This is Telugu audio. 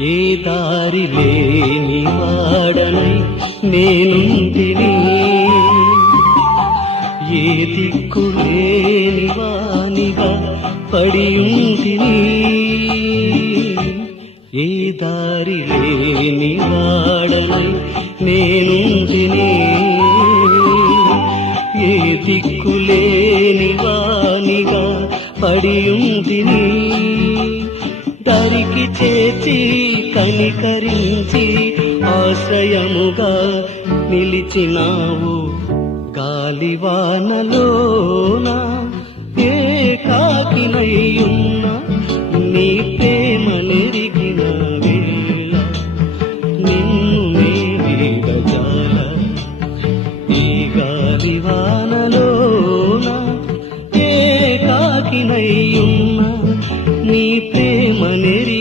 ఏ దారి లేని వాడనై నేనుంటిని, ఏ దిక్కు లేని వానిగా పడియుంటిని. ఏ దారి లేని వాడనై నేనుంటిని, ఏ దిక్కు లేని వానిగా పడియుంటిని. దరికి చేర్చి కనికరించి ఆశ్రయముగా నిలిచినావు. గాలివానలోన ఏకాకినై